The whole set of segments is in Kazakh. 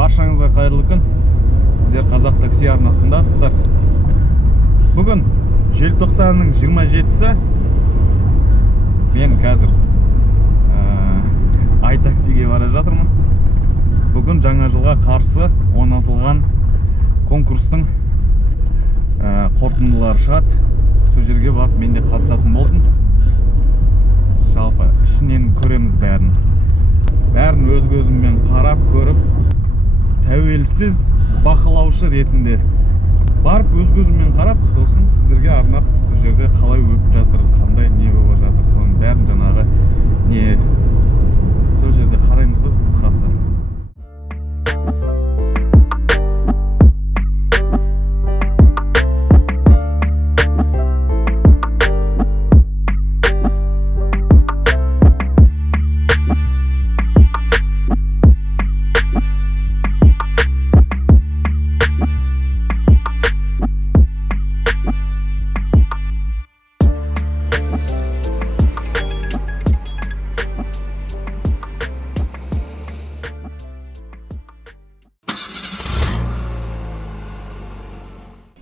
Баршаңызға қайырлы күн. Сіздер Қазақ такси арнасындасыздар. Бүгін желтоқсанның 27-сі. Мен қазір ай таксиге бара жатырмын. Бүгін жаңа жылға қарсы орнатылған конкурстың қорытындылары шығады. Сол жерге барып мен де қатысатын болдым. Жалпы ішінен көреміз бәрін. Бәрін өз көзіммен қарап көріп, тәуелсіз бақылаушы ретінде барып өз көзіммен қарап, сосын сіздерге арнап сол жерде қалай өтіп жатыр, қандай не болып жатыр, соның бәрін жаңағы не сол жерде қараймыз ғой қысқасы.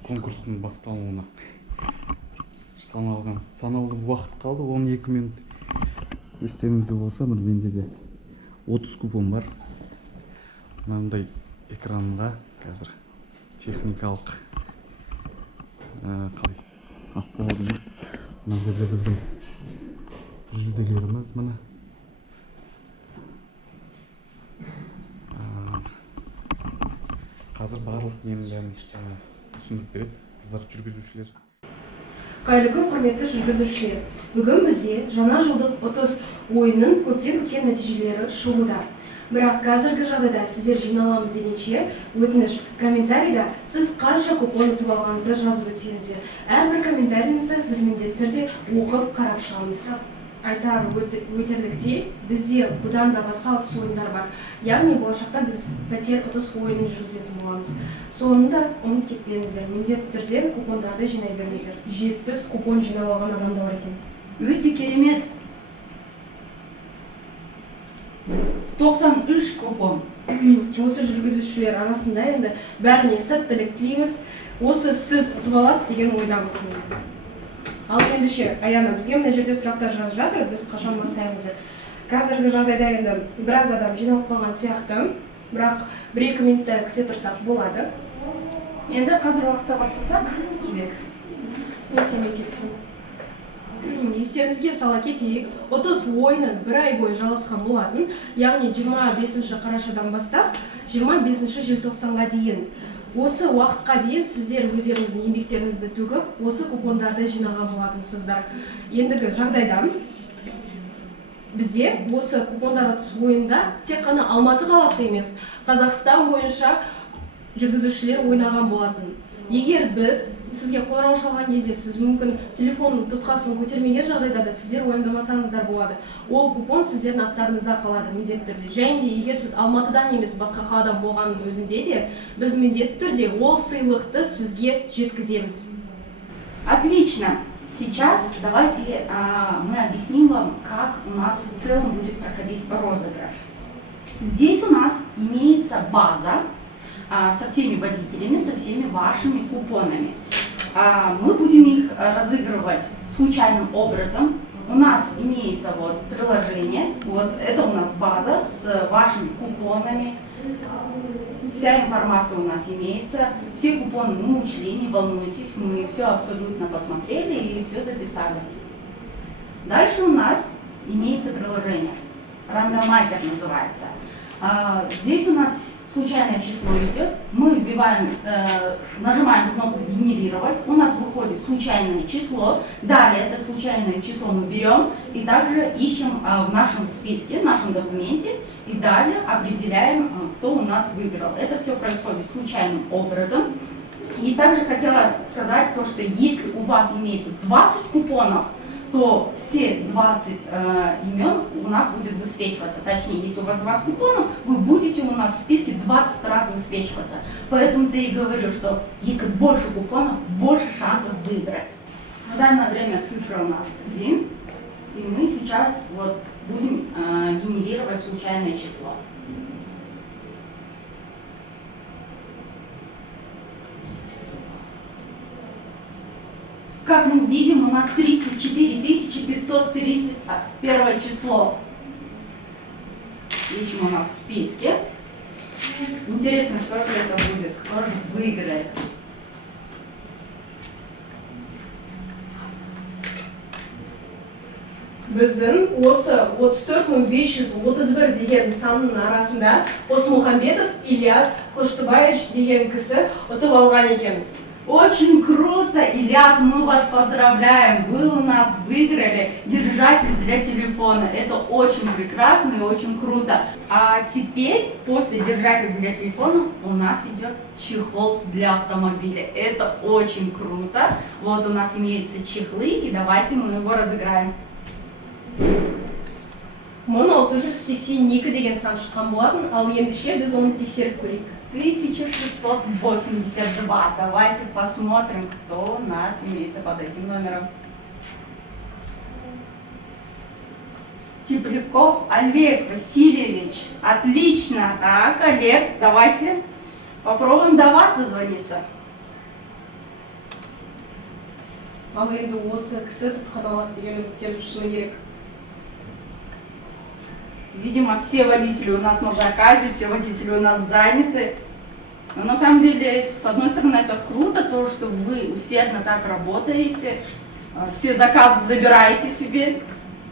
Конкурстың басталуына санаулы уақыт қалды, 12 минут. Естеріңізде болса, бір менде де 30 купон бар. Мынандай экранға қазір техникалық қалай ақпарат. Мына жерде біздің жүлделеріміз міне. Қазір барлық немін бәрін түсіндіріп береді қыздар жүргізушілер. Қайырлы күн, құрметті жүргізушілер. Бүгін бізде жаңа жылдық 30 ойынның көптен күткен нәтижелері шығуда. Бірақ қазіргі жағдайда сіздер жиналамыз дегенше өтініш комментарийда сіз қанша купон ұтып алғаныңызды жазып өтсеңіздер. Әрбір комментарийіңізді біз міндетті түрде оқып қарап шығамыз. Айтар өтерліктей, бізде бұдан да басқа 30 ойындар бар. Яғни болашақта біз пәтер 30 ойынын жүргізетін боламыз. Соңында ұмыт кетпеңіздер, міндетті түрде купондарды жинай беріңіздер. 70 купон жинап алған адам да бар екен. Өте керемет. 93 купон. Осы жүргізушілер арасында енді бәріне сәттілік тілейміз. Осы сіз ұтып алады деген ойдамыз. Ал ендеше, Аяна, бізге мына жерде сұрақтар жазып жатыр, біз қашан бастаймыз. Қазіргі жағдайда енді біраз адам жиналып қалған сияқты, бірақ 1-2 минутта күте тұрсақ болады. Енді қазір уақытта бастасақ, Өсеме кетсін. Естеріңізге сала кетейік, 30 ойыны бір ай бойы жалғасқан болатын, яғни 25 қарашадан бастап 25 желтоқсанға дейін. Осы уақытқа дейін сіздер өздеріңіздің еңбектеріңізді төгіп, осы купондарды жинаған болатынсыздар. Ендігі жағдайда бізде осы купондар 30 ойында тек қана Алматы қаласы емес, Қазақстан бойынша жүргізушілер ойнаған болатын. Егер біз сізге қоңырау шалған кезде сіз мүмкін телефонның тұтқасын көтермеген жағдайда да сіздер уайымдамасаңыздар болады. Ол купон сіздердің аттарыңызда қалады міндетті түрде. Және де егер сіз Алматыдан емес басқа қаладан болғанның өзінде де біз міндетті түрде ол сыйлықты сізге жеткіземіз. Отлично. Сейчас давайте мы объясним вам, как у нас в целом будет проходить розыгрыш. Здесь у нас имеется база со всеми водителями, со всеми вашими купонами. Мы будем их разыгрывать случайным образом. У нас имеется вот приложение, вот это у нас база с вашими купонами. Вся информация у нас имеется, все купоны мы учли, не волнуйтесь, мы все абсолютно посмотрели и все записали. Дальше у нас имеется приложение, рандомайзер называется. Здесь у нас случайное число идет, мы вбиваем, нажимаем кнопку «Сгенерировать», у нас выходит случайное число, далее это случайное число мы берем и также ищем в нашем списке, в нашем документе и далее определяем, кто у нас выиграл. Это все происходит случайным образом. И также хотела сказать то, что если у вас имеется 20 купонов, то все 20 имен у нас будет высвечиваться. Точнее, если у вас 20 купонов, вы будете у нас в списке 20 раз высвечиваться. Поэтому я и говорю, что если больше купонов, больше шансов выиграть. В данное время цифра у нас 1, и мы сейчас вот будем генерировать случайное число. Как мы видим, у нас 34 531 число. Ищем у нас в списке. Интересно, что же это будет? Кто же выиграет? Біздің осы 34.531 деген санның арасында Қосмұхамбетов Ильяс Қылыштыбаевич деген кісі ұтып алған екен. Очень круто, Ильяс, мы вас поздравляем. Вы у нас выиграли держатель для телефона. Это очень прекрасно и очень круто. А теперь, после держателя для телефона, у нас идет чехол для автомобиля. Это очень круто. Вот у нас имеются чехлы, и давайте мы его разыграем. Мұны 682 деген сан шыққан болатын, ал ендеше біз оны тексеріп көрейік. 1682. Давайте посмотрим, кто у нас имеется под этим номером. Тепляков Олег Васильевич. Отлично. Так, Олег, давайте попробуем до вас дозвониться. Ал енді осы кісі тұтқан алады деген үміттеміз, шыны керек. Видимо, все водители у нас на заказе, все водители у нас заняты. Но на самом деле, с одной стороны, это круто, то, что вы усердно так работаете, все заказы забираете себе.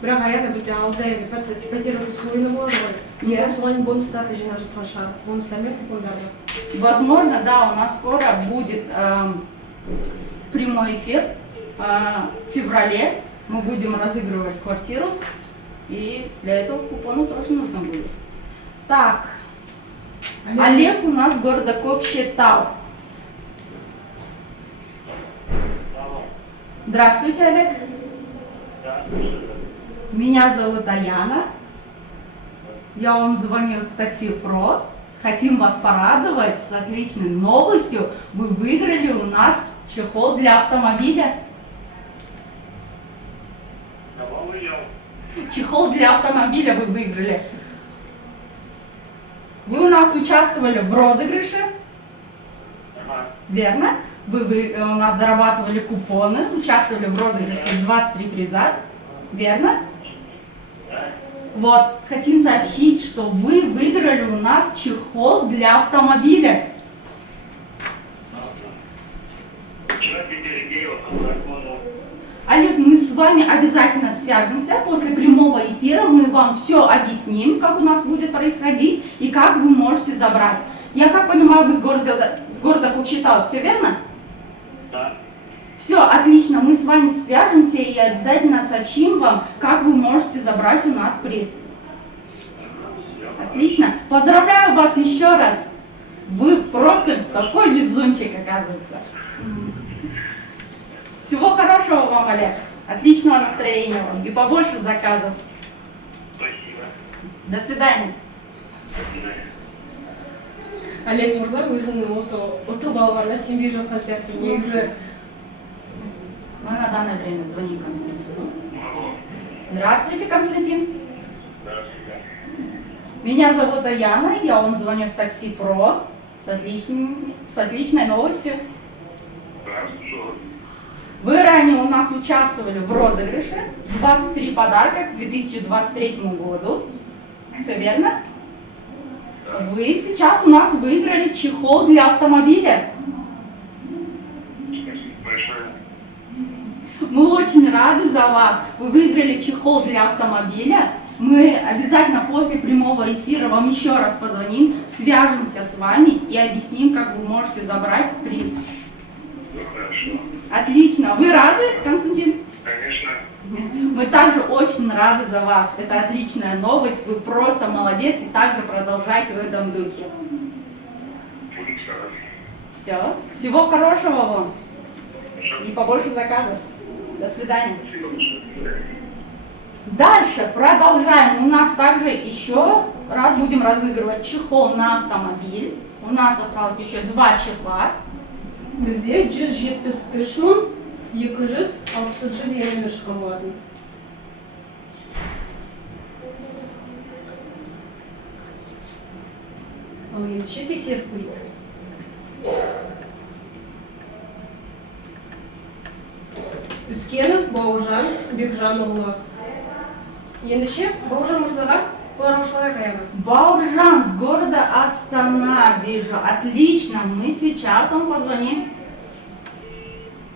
Бірақ аяғында бізде алда енді пәтер ұтыс ойыны болады ғой. Иә. Соған бонустарды жинап жатқан шығар. Бонустармен купондарды. Возможно, да, у нас скоро будет прямой эфир. В феврале мы будем разыгрывать квартиру. И для этого купона тоже нужно будет. Так, Олег у нас с города Кокшетау. Здравствуйте, Олег. Меня зовут Аяна. Я вам звоню с Такси Про. Хотим вас порадовать с отличной новостью. Вы выиграли у нас чехол для автомобиля. Чехол для автомобиля вы выиграли. Вы у нас участвовали в розыгрыше. Верно? Вы у нас зарабатывали купоны, участвовали в розыгрыше 23 приза. Верно? Вот, хотим сообщить, что вы выиграли у нас чехол для автомобиля. Олег, мы с вами обязательно свяжемся после прямого эфира, мы вам все объясним, как у нас будет происходить и как вы можете забрать. Я как понимаю, вы с города Кокшетау, все верно? Да. Все, отлично, мы с вами свяжемся и обязательно сообщим вам, как вы можете забрать у нас приз. Отлично, поздравляю вас еще раз. Вы просто такой везунчик, оказывается. Всего хорошего вам, Олег. Отличного настроения вам и побольше заказов. Спасибо. До свидания. Олег Мырза өзінің осы ұтып алғанына сенбей жатқан сияқты негізі. Мы на данное время звоним Константину. Здравствуйте, Константин. Здравствуйте. Меня зовут Аяна, я вам звоню с Такси Про с отличной новостью. Хорошо. Вы ранее у нас участвовали в розыгрыше 23 подарка к 2023 году. Все верно? Вы сейчас у нас выиграли чехол для автомобиля. Спасибо большое. Мы очень рады за вас. Вы выиграли чехол для автомобиля. Мы обязательно после прямого эфира вам еще раз позвоним, свяжемся с вами и объясним, как вы можете забрать приз. Ну, хорошо. Отлично. Вы рады, Константин? Конечно. Мы также очень рады за вас. Это отличная новость. Вы просто молодец и также продолжайте в этом духе. Будем стараться. Все. Всего хорошего вам. Хорошо. И побольше заказов. До свидания. Спасибо большое. Дальше продолжаем. У нас также еще раз будем разыгрывать чехол на автомобиль. У нас осталось еще 2 чехла. Бізде 173.260 деген номер шыққан болатын. Ал ендеше тексеріп көрейік. Үскенов Бауыржан Бекжанұлы. Ендеше Бауыржан мырзаға қоңыраушылар қаяды. Бауыржан с города Астана, вижу. Отлично, мы сейчас вам позвоним.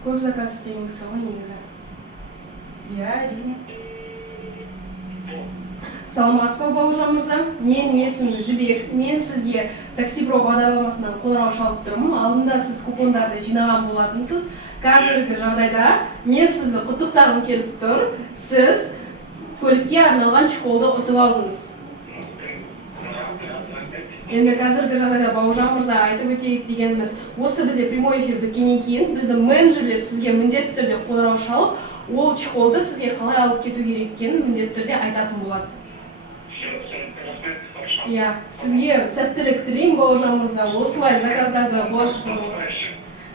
Көп заказ істеген кісі ғой негізі. Я Арина. Саламатсыз ба Бауыржан мырза? Мен есімім Жібек. Мен сізге такси про бағдарламасынан қоңырау шалып тұрмын. Алдында сіз купондарды жинаған болатынсыз. Қазіргі жағдайда мен сізді құттықтағым келіп тұр. Сіз көлікке арналған чехолды ұтып алдыңыз. Енді қазіргі жағдайда Бауыржан мырза айтып өтейік дегеніміз, осы бізде прямой эфир біткеннен кейін біздің менеджерлер сізге міндетті түрде қоңырау шалып, ол чехолды сізге қалай алып кету керек екенін міндетті түрде айтатын болады. Иә, сізге сәттілік тілеймін Бауыржан мырза. Осылай заказдарды болашақта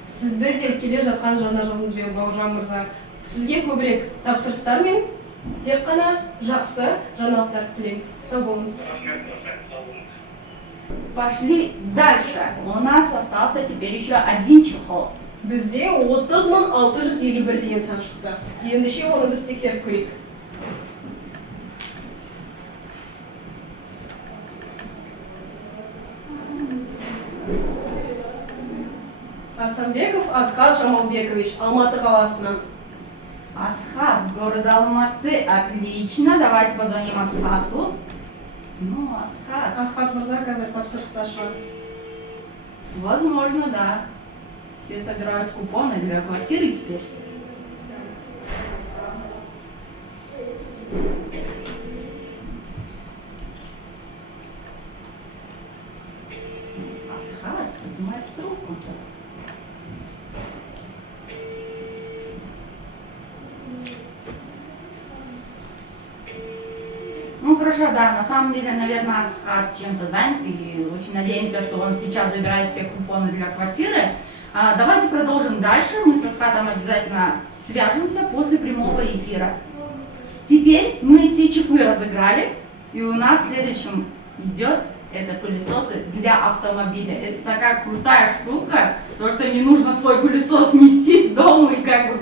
сізді де келе жатқан жаңа жылыңызбен Бауыржан мырза. Сізге көбірек тапсырыстар мен тек қана жақсы жаңалықтар тілеймін. Сау болыңыз. Пошли дальше. У нас остался теперь еще один чехол. Бізде 30.651 деген сан шықты. Ендеше оны біз тексеріп көрейік. Асанбеков Асхат Жамалбекович, Алматы қаласынан. Асхат с города Алматы. Отлично. Давайте позвоним Асхату. Ну, Асхат. Асхат мырза қазір тапсырыста шығар. Возможно, да. Все собирают купоны для квартиры теперь. Асхат, поднимайте трубку. Ну хорошо, да, на самом деле, наверное, Асхат чем-то занят, и очень надеемся, что он сейчас забирает все купоны для квартиры. Давайте продолжим дальше, мы с Асхатом обязательно свяжемся после прямого эфира. Теперь мы все чехлы разыграли, и у нас следующим идет это пылесосы для автомобиля. Это такая крутая штука, потому что не нужно свой пылесос нести с дома и как бы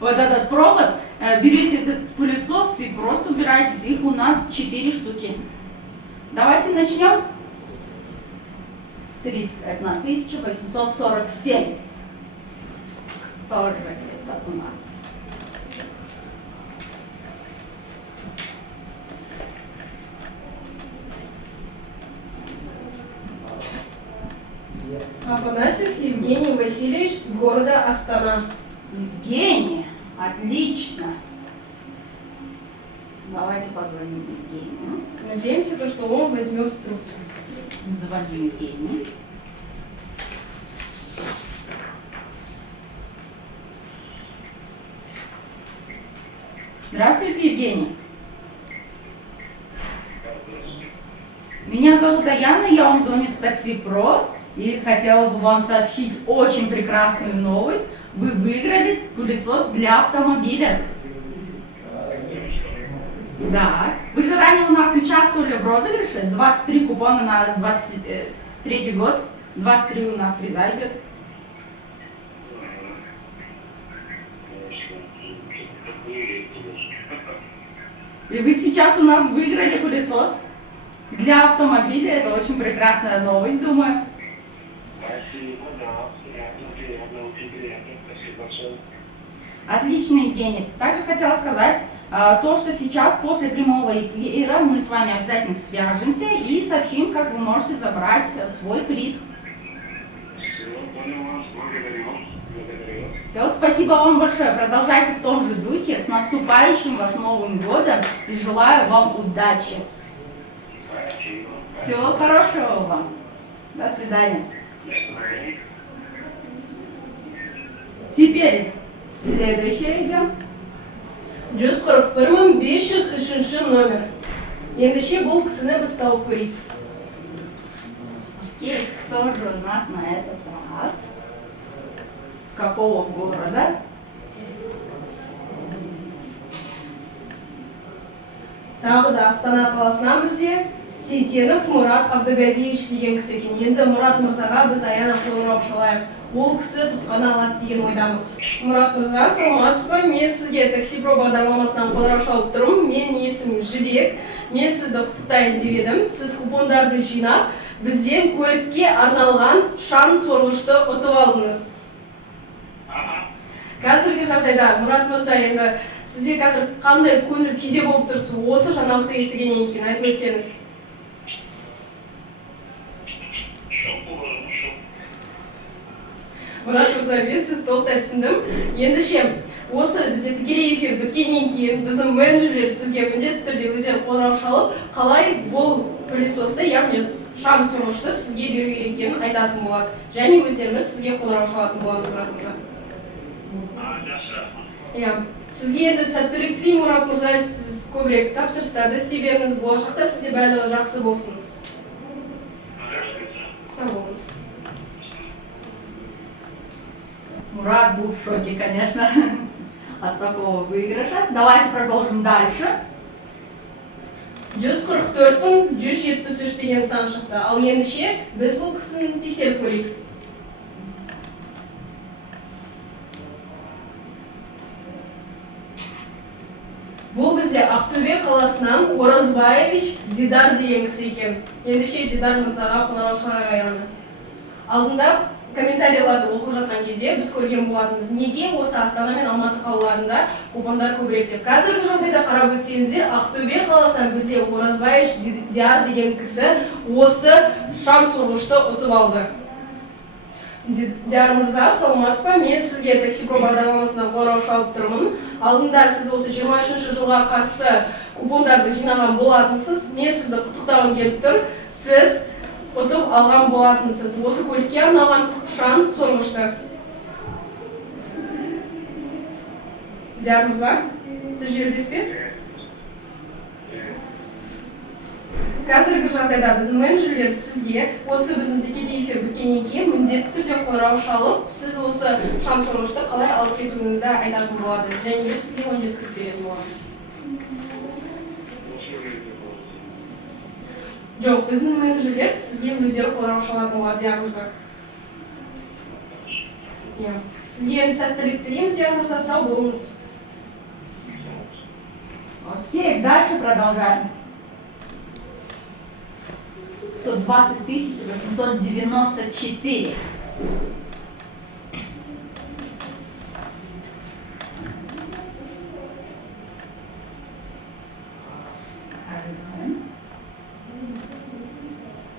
вот этот провод. Берете этот пылесос и просто убираете. Их у нас 4 штуки. Давайте начнем. 31 847. Кто же это у нас? Афанасьев Евгений Васильевич с города Астана. Евгений, отлично. Давайте позвоним Евгению. Надеемся, что он возьмет трубку. Звоню Евгению. Здравствуйте, Евгений. Меня зовут Аяна, я вам звоню с Такси Про и хотела бы вам сообщить очень прекрасную новость. Вы выиграли пылесос для автомобиля. Да. Вы же ранее у нас участвовали в розыгрыше. 23 купона на 23 год. 23 у нас приза идет. И вы сейчас у нас выиграли пылесос для автомобиля. Это очень прекрасная новость, думаю. Спасибо, да. Приятно, очень приятно. Спасибо большое. Отлично, Евгений. Также хотела сказать, то, что сейчас после прямого эфира мы с вами обязательно свяжемся и сообщим, как вы можете забрать свой приз. Все, понял вас. Благодарю. Благодарю. И вот спасибо вам большое. Продолжайте в том же духе. С наступающим вас Новым годом и желаю вам удачи. Спасибо. Всего хорошего вам. До свидания. До свидания. Теперь следующее идем. 141.503 номер. Ендеше бұл кісіні біз тауып көрейік. Окей, кто же у нас на этот раз? С какого города? Тағы да Астана қаласынан бізде Сейтенов Мурат Абдыгазиевич деген кісі екен. Енді Мурат мырзаға біз аяна қоңырау шалайық. Ол кісі тұтқаны алады деген ойдамыз. Мурат мырза, саламатсыз ба? Мен сізге Такси Про бағдарламасынан қоңырау шалып тұрмын. Мен есімім Жібек. Мен сізді құттықтайын деп едім. Сіз купондарды жинап, бізден көлікке арналған шаң сорғышты ұтып алдыңыз. Қазіргі жағдайда Мурат мырза, енді сізде қазір қандай көңіл күйде болып тұрсыз? Осы жаңалықты естігеннен кейін айтып өтсеңіз. Мурат мырза, мен сіз толықтай түсіндім. Ендеше осы бізде тікелей эфир біткеннен кейін біздің менеджерлер сізге міндетті түрде өздері қоңырау шалып, қалай бұл пылесосты, яғни шаң сорғышты сізге беру керек екенін айтатын болады. Және өздеріміз сізге қоңырау шалатын боламыз, Мурат мырза. Сізге енді сәттілік тілеймін, Мурат мырза, сіз көбірек тапсырыстарды істей беріңіз, болашақта сізде барлығы жақсы болсын. Сау болыңыз. Мурат был в шоке, конечно, от такого выигрыша. Давайте продолжим дальше. 144.173 деген сан шықты. Ал ендіше біз бұл кісінің тексеріп көрейік. Бұл бізде Ақтөбе қаласынан Оразбаевич Дидар деген кісі екен. Ендіше Дидар мырзаға қоңырау шалайық аяны. Алдында комментарийларды оқып жатқан кезде біз көрген болатынбыз. Неге осы Астана мен Алматы қалаларында купондар көбірек деп. Қазіргі жағдайда қарап өтсеңіздер, Ақтөбе қаласынан бізде Оразбаевич Дидар деген кісі осы шаң сорғышты ұтып алды. Дидар мырза, саламатсыз ба? Мен сізге Такси Про бағдарламасынан қоңырау шалып тұрмын. Алдында сіз осы 23 жылға қарсы купондарды жинаған болатынсыз. Мен сізді құттықтауым келіп тұр. Сіз ұтып алған болатынсыз. Осы көлікке арналған шаң сорғышты. Дидар мырза, сіз жердесіз бе? Қазіргі жағдайда біздің менеджерлер сізге осы біздің тікелей эфир біткеннен кейін міндетті түрде қоңырау шалып, сіз осы шаң сорғышты қалай алып кетуіңізді айтатын болады. Және де сізге оны жеткізіп беретін боламыз. Жоқ, біздің менеджерлер сізге өздері қоңырау шалатын болады, Дидар мырза. Сізге енді сәттілік тілейміз, Дидар мырза, сау болыңыз. Окей, дальше продолжаем. 120 894.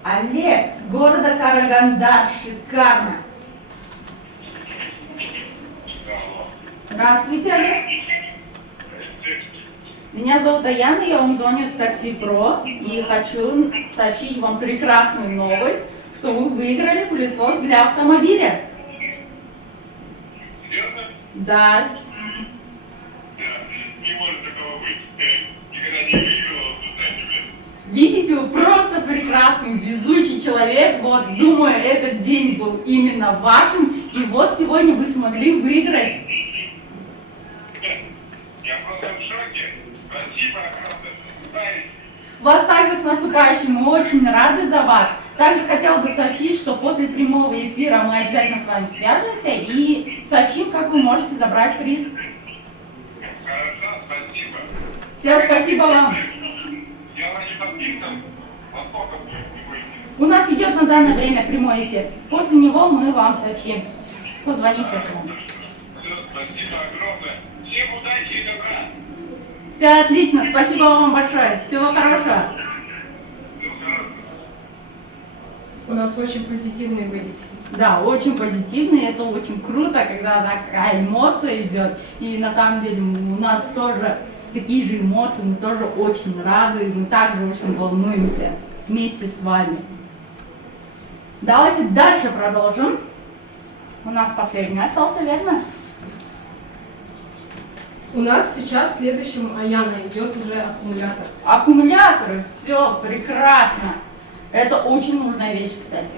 Олег с города Карагандар. Шикарно. Здравствуйте, Олег. Меня зовут Аяна, я вам звоню с Такси Про и хочу сообщить вам прекрасную новость, что вы выиграли пылесос для автомобиля. Серьезно? Да. Не может такого быть. Никогда не выигрывал, знаете, блин. Видите, вы просто прекрасный, везучий человек. Вот, думаю, этот день был именно вашим. И вот сегодня вы смогли выиграть. Я просто в шоке. Спасибо, огромное. Вас также с наступающим, мы очень рады за вас. Также хотела бы сообщить, что после прямого эфира мы обязательно с вами свяжемся и сообщим, как вы можете забрать приз. Хорошо, спасибо. Всем спасибо вам. Я не подписан. Во сколько будет, не будете? У нас идет на данное время прямой эфир. После него мы вам сообщим. Созвонимся с вами. Все, спасибо огромное. Всем удачи и добра. Все отлично, спасибо вам большое. Всего хорошего. Всего хорошего. У нас очень позитивный водитель. Да, очень позитивный, это очень круто, когда такая эмоция идет. И на самом деле у нас тоже такие же эмоции, мы тоже очень рады, мы также очень волнуемся вместе с вами. Давайте дальше продолжим. У нас последний остался, верно? У нас сейчас следующим Аяна идет уже аккумулятор. Аккумуляторы, все прекрасно. Это очень нужная вещь, кстати.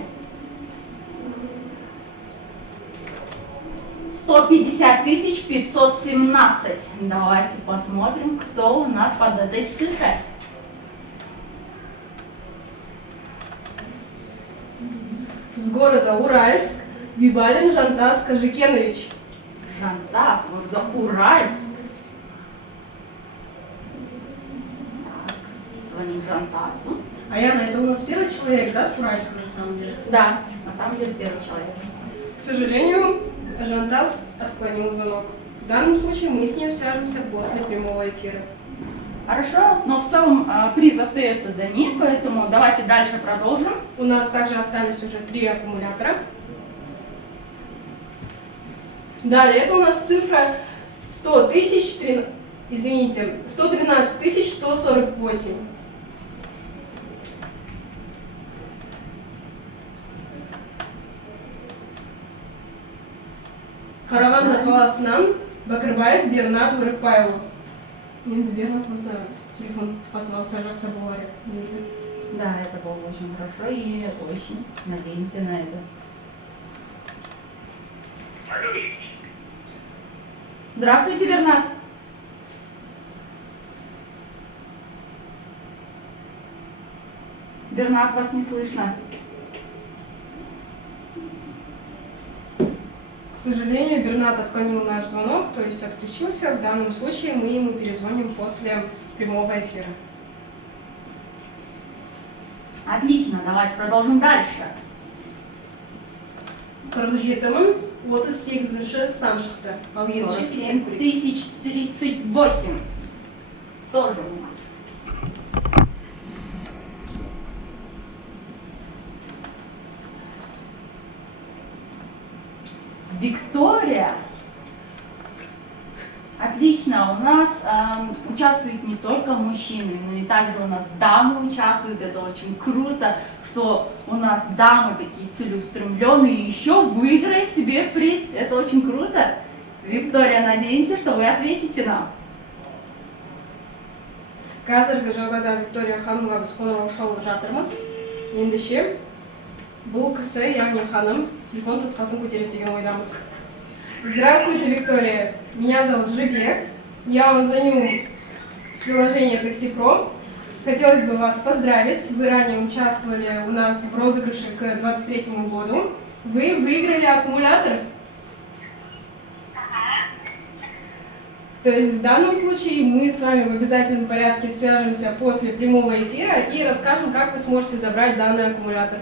150 517. Давайте посмотрим, кто у нас под этой цифрой. города Уральск, Бибалин Жантас Кажикенович. Жантас, города Уральск. Так, звоним Жантасу. Аяна, это у нас первый человек, да, с Уральска на самом деле? Да, на самом деле первый человек. К сожалению, Жантас отклонил звонок. В данном случае мы с ним свяжемся после прямого эфира. Хорошо, но в целом приз остается за ним, поэтому давайте дальше продолжим. У нас также остались уже 3 аккумулятора. Далее, это у нас цифра 100 тысяч, 112 тысяч 148. Қарағанды қаласынан Бакырбаев Бернат Өрікбайұлы. Енді Бернат мырза телефон тұтқасын алса жақсы болар еді. Да, это было очень хорошо и очень надеемся на это. Здравствуйте, Бернат. Бернат, вас не слышно. К сожалению, Бернат отклонил наш звонок, то есть отключился. В данном случае мы ему перезвоним после прямого эфира. Отлично, давайте продолжим дальше. 47 38 сан шықты. Ал енді 47 038. Тоже у нас. Виктория. Отлично, у нас участвуют не только мужчины, но и также у нас дамы участвуют. Это очень круто, что у нас дамы такие целеустремленные и еще выиграют себе приз. Это очень круто. Виктория, надеемся, что вы ответите нам. Қазіргі жағдайда Виктория ханымға біз қоңырау шалып жатырмыз. Ендеше бұл кісі, яғни ханым, телефон тұтқасын көтереді деген ойдамыз. Здравствуйте, Виктория. Меня зовут Жибек. Я вам звоню с приложения Taxi Pro. Хотелось бы вас поздравить. Вы ранее участвовали у нас в розыгрыше к 2023 году. Вы выиграли аккумулятор. То есть в данном случае мы с вами в обязательном порядке свяжемся после прямого эфира и расскажем, как вы сможете забрать данный аккумулятор.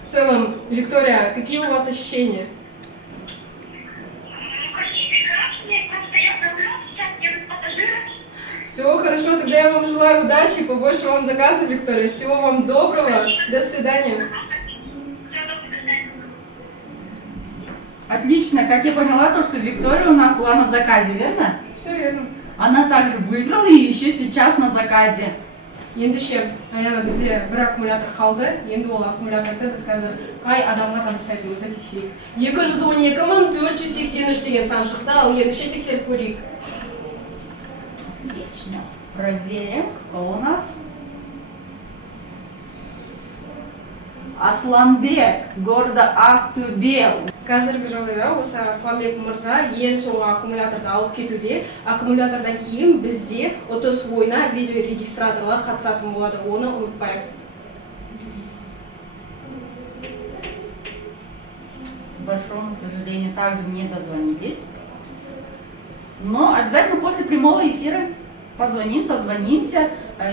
В целом, Виктория, какие у вас ощущения? Все хорошо, тогда я вам желаю удачи, побольше вам заказов, Виктория. Всего вам доброго, до свидания. Отлично, как я поняла, то, что Виктория у нас была на заказе, верно? Все верно. Она также выиграла и еще сейчас на заказе. Ендеше, аяна бізде бір аккумулятор қалды. Енді ол аккумуляторды біз қазір қай адамға табыстайтынымызды тексерейік. 212 483 деген сан шықты, ал ендеше тексеріп көрейік. Отлично. Проверим, кто у нас. Асланбек с города Ақтөбе. Қазіргі жағдайда осы Асланбек мырза ең соңғы аккумуляторды алып кетуде. Аккумулятордан кейін бізде ұтыс ойына видеорегистраторлар қатысатын болады, оны ұмытпайық. К большому сожалению, также не дозвонились. Но обязательно после прямого эфира позвоним, созвонимся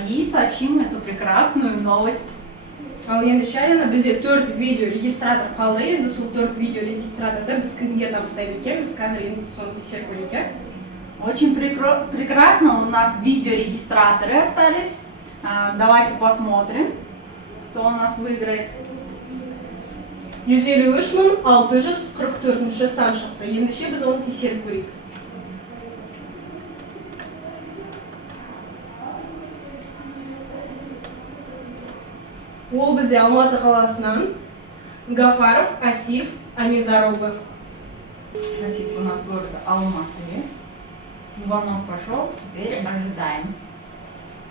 и сообщим эту прекрасную новость. Ал ендеше аяна бізде 4 видеорегистратор қалды. Енді сол 4 видеорегистраторды біз кімге табыстайды екенбіз, қазір енді соны тексеріп көрейік. Очень прекрасно, у нас видеорегистраторы остались. Давайте посмотрим, кто у нас выиграет. 153 644 сан шықты. Ендеше біз оны тексеріп көрейік. Ол бізде Алматы қаласынан Гафаров Асиф Амизарұлы. Асиф у нас города Алматы. Звонок пошел, теперь ожидаем.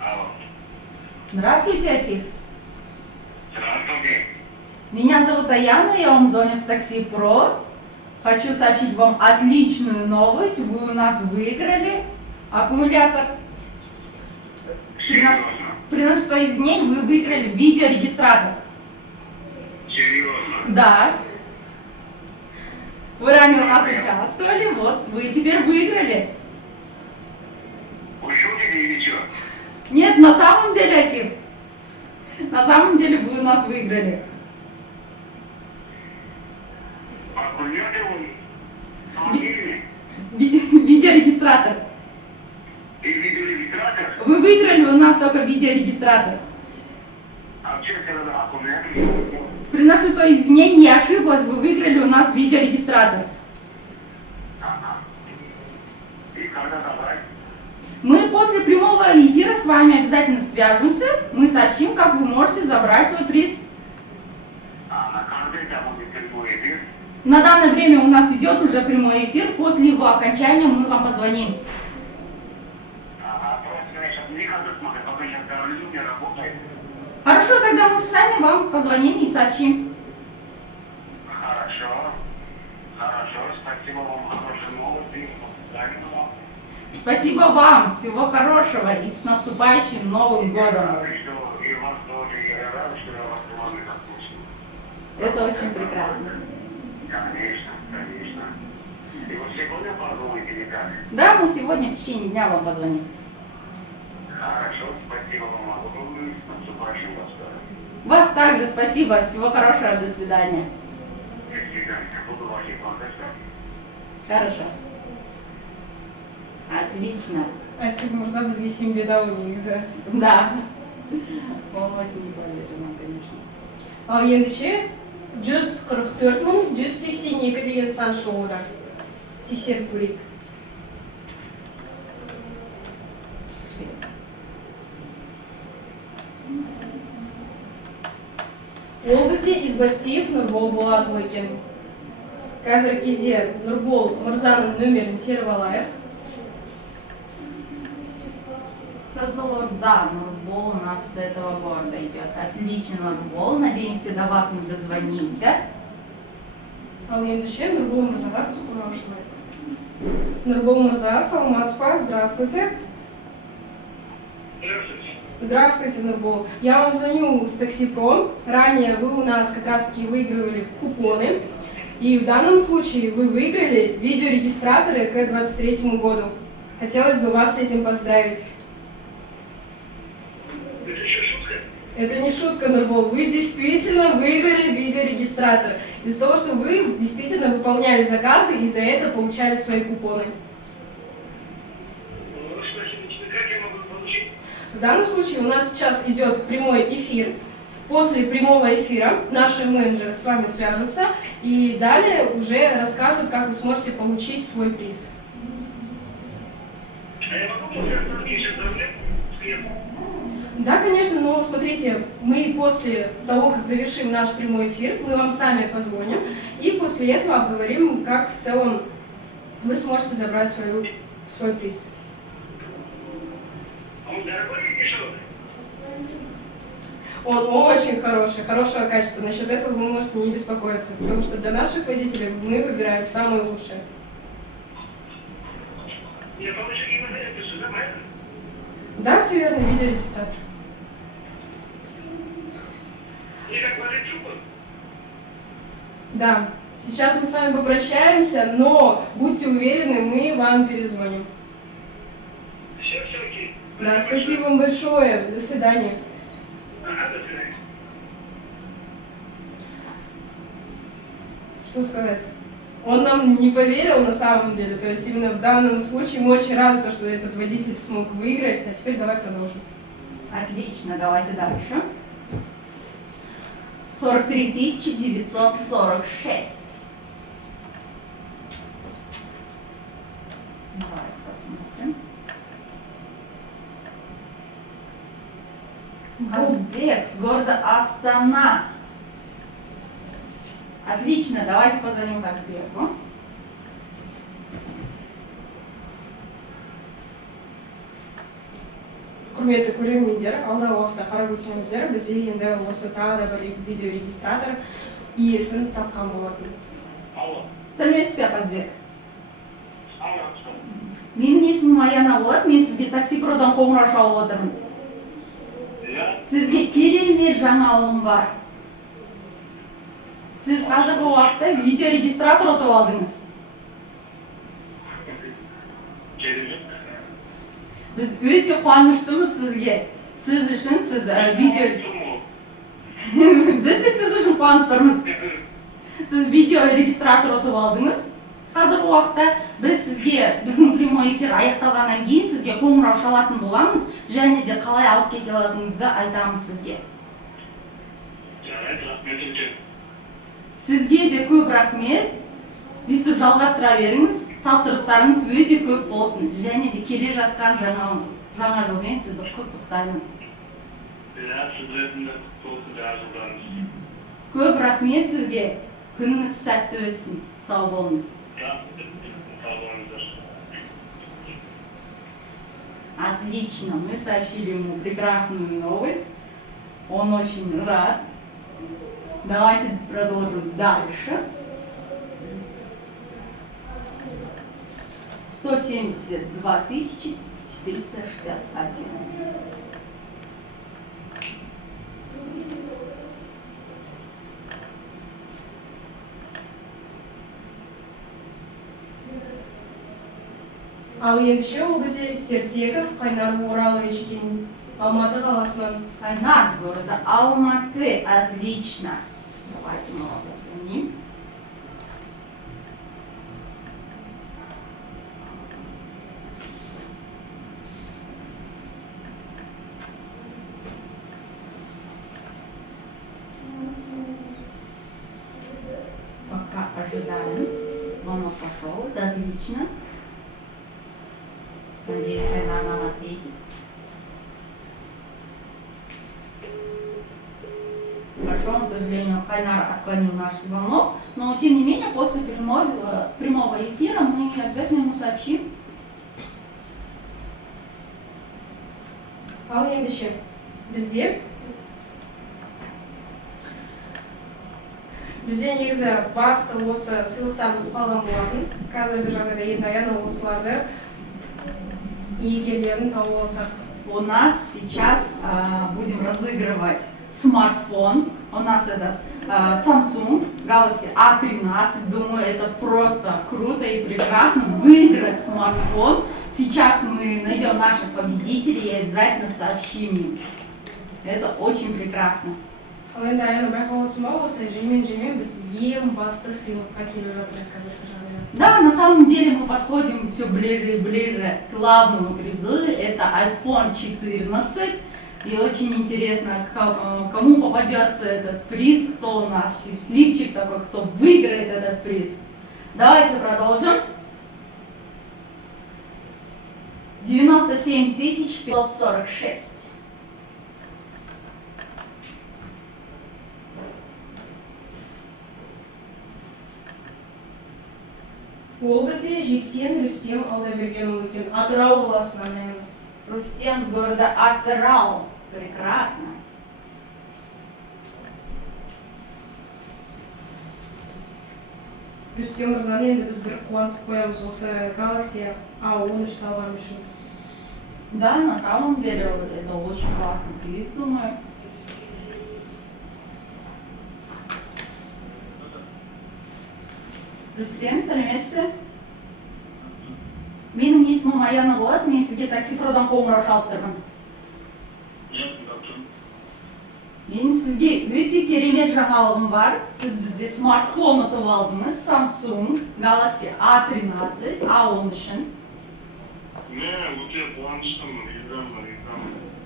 Алло. Здравствуйте, Асиф. Здравствуйте. Меня зовут Аяна, я вам звоню с Taxi Pro. Хочу сообщить вам отличную новость. Вы у нас выиграли аккумулятор. Приношу свои извинения, вы выиграли видеорегистратор. Серьезно? Да. Вы ранее у нас участвовали, вот вы теперь выиграли. Вы шутите или что? Нет, на самом деле, Асиф, на самом деле вы у нас выиграли. Аккумулятор мобильный Видеорегистратор. и видеорегистратор? Вы выиграли у нас только видеорегистратор. А что это аккумулятор? Приношу свои извинения, я ошиблась, вы выиграли у нас видеорегистратор. Ага. И когда забрать? Мы после прямого эфира с вами обязательно свяжемся, мы сообщим, как вы можете забрать свой приз. А на каждый там будет прямой эфир? На данное время у нас идет уже прямой эфир, после его окончания мы вам позвоним. Ага, просто, конечно, никогда смотрю, пока я в Каролине не работаю. Хорошо, тогда мы сами вам позвоним и сообщим. Хорошо. Хорошо, спасибо вам, хорошей новости. Спасибо вам, всего хорошего и с наступающим Новым годом вас. И вас тоже, я рад, что я вас с вами послушал. Это очень прекрасно. Конечно, конечно. И вот сегодня позвоните или как? Да, мы сегодня в течение дня вам позвоним. Хорошо, спасибо вам огромное, с наступающим вас. Вас также спасибо, всего хорошего, до свидания. До свидания, буду вашей контактом. Хорошо. Отлично. Асиф Мурза бізге сенбеді ау негізі. Да. Он очень не поверил нам, конечно. Ал ендеше 144.182 деген сан шығуда. Тексеріп көрейік. Ол бізде Избастиев Нұрбол Болатұлы екен. Қазір кезде Нұрбол Мырзаның нөмерін теріп алайық. Козлорда, Нурбол у нас с этого города идет. Отлично, Нурбол. Надеемся, до вас мы дозвонимся. Ал ендеше Нұрбол Мырзаға біз қоңырау шалайық. Нұрбол Мырза, саламатсыз ба? Здравствуйте. Здравствуйте. Здравствуйте, Нурбол. Я вам звоню с Такси-Про. Ранее вы у нас как раз-таки выигрывали купоны. И в данном случае вы выиграли видеорегистраторы к 2023 году. Хотелось бы вас с этим поздравить. Это еще шутка? Это не шутка, Нурбол. Вы действительно выиграли видеорегистратор. Из-за того, что вы действительно выполняли заказы и за это получали свои купоны. Ну, спасибо. Как я могу получить? В данном случае у нас сейчас идет прямой эфир. После прямого эфира наши менеджеры с вами свяжутся и далее уже расскажут, как вы сможете получить свой приз. А я могу получать сейчас давление? Да, конечно, но смотрите, мы после того, как завершим наш прямой эфир, мы вам сами позвоним и после этого обговорим, как в целом вы сможете забрать свой приз. Он дорогой или дешевый? Он очень хорошего качества. Насчет этого вы можете не беспокоиться, потому что для наших водителей мы выбираем самые лучшие. Я получу именно это, что нормально? Да, все верно, видеорегистратор. Мне как валить трубу? Да, сейчас мы с вами попрощаемся, но будьте уверены, мы вам перезвоним. Все, окей. Да, спасибо вам большое. До свидания. Ага, до свидания. Что сказать? Он нам не поверил на самом деле, то есть именно в данном случае мы очень рады, что этот водитель смог выиграть, а теперь давай продолжим. Отлично, давайте дальше. 43 946. Давайте посмотрим. Казбек с города Астана. Отлично, давайте позвоним Казбеку. Құрметті көрермендер, алдағы уақытта қарап өтсеңіздер, бізде енді осы тағы да бір видеорегистратор иесін тапқан болатын. Алло. Сәлеметсіз бе, Казбек? Алло, что? Менің есімім Аяна болады, мен сізге такси-продан қоңырау шалып отырмын. Sizge keremет жаңалығым бар. Siz қазіргі уақытта видео регистратор ұтып алдыңыз. Керемет. Biz өте қуаныштымыз сізге. Siz үшін siz видео... Biz de siz үшін қуанып тұрмыз. Siz видео регистратор ұтып алдыңыз. Қазіргі уақытта біз сізге біздің прямой эфир аяқталғаннан кейін сізге қоңырау шалатын боламыз, және де қалай алып кете алатыныңызды айтамыз сізге. Сізге де көп рахмет. Өйстіп жалғастыра беріңіз. Тапсырыстарыңыз өте көп болсын. Және де келе жатқан жаңа жылмен сізді құттықтаймын. Көп рахмет сізге. Күніңіз сәтті өтсін. Сау болыңыз. Отлично, мы сообщили ему прекрасную новость. Он очень рад. Давайте продолжим дальше. 172 461. Ал ендеше ол бізде Сертегов Қайнар Оралович екен, Алматы қаласынан. Қайнар с города Алматы. Отлично. Давайте мы его позвоним. Пока ожидаем. Звонок пошел. Отлично. Надеюсь, Кайнар нам ответит. Хорошо, к сожалению, Кайнар отклонил наш звонок, но тем не менее после прямого эфира мы обязательно ему сообщим. Ал ендеше бізде негізі басты осы сыйлықтарымыз қалған болатын. Қазіргі жағдайда енді аяна осыларды иегерлерін тауып алсақ. У нас сейчас будем разыгрывать смартфон. У нас это Samsung Galaxy A13. Думаю, это просто круто и прекрасно выиграть смартфон. Сейчас мы найдем наших победителей и обязательно сообщим им. Это очень прекрасно. Ал енді аяна байқап отырсың ба, осы жемен біз ең басты сыйлыққа келіп жатырмыз қазіргі жағдайда. Да, на самом деле мы подходим все ближе и ближе к главному призу. Это iPhone 14. И очень интересно, кому попадется этот приз, кто у нас счастливчик такой, кто выиграет этот приз. Давайте продолжим. 97 546. Ол бізде Жексен Рүстем Алдабергенұлы екен, Атырау қаласынан әмін. Рустем с города Атырау. Прекрасно. Рүстем мырзаны енді біз бір қуантып қоямыз осы Galaxy A13 алған үшін. Да, на самом деле это очень классный приз, думаю. Рустем, сәлеметсіз бе? Менің есімім Аяна болады, мен сізге таксипродан қоңырау шалып тұрмын. Мен сізге өте керемет жаңалығым бар. Сіз бізде смартфон ұтып алдыңыз, Samsung Galaxy A13, A13. Мен өте қуаныштымын,